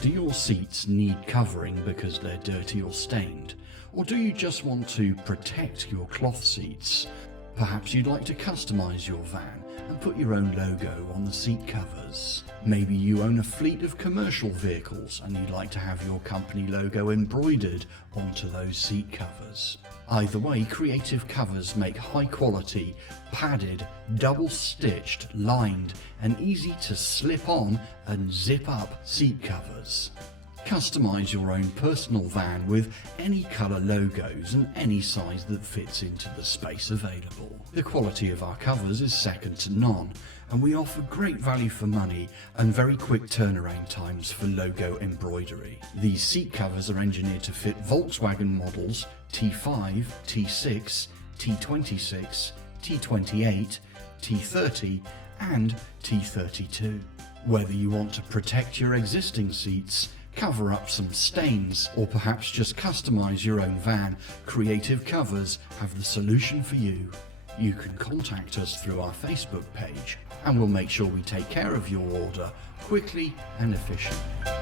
Do your seats need covering because they're dirty or stained? Or do you just want to protect your cloth seats? Perhaps you'd like to customize your van and put your own logo on the seat covers. Maybe you own a fleet of commercial vehicles and you'd like to have your company logo embroidered onto those seat covers. Either way, Creative Covers make high quality, padded, double stitched, lined and easy to slip on and zip up seat covers. Customize your own personal van with any colour logos and any size that fits into the space available. The quality of our covers is second to none, and we offer great value for money and very quick turnaround times for logo embroidery. These seat covers are engineered to fit Volkswagen models T5, T6, T26, T28, T30 and T32. Whether you want to protect your existing seats, cover up some stains, or perhaps just customize your own van, Creative Covers have the solution for you. You can contact us through our Facebook page and we'll make sure we take care of your order quickly and efficiently.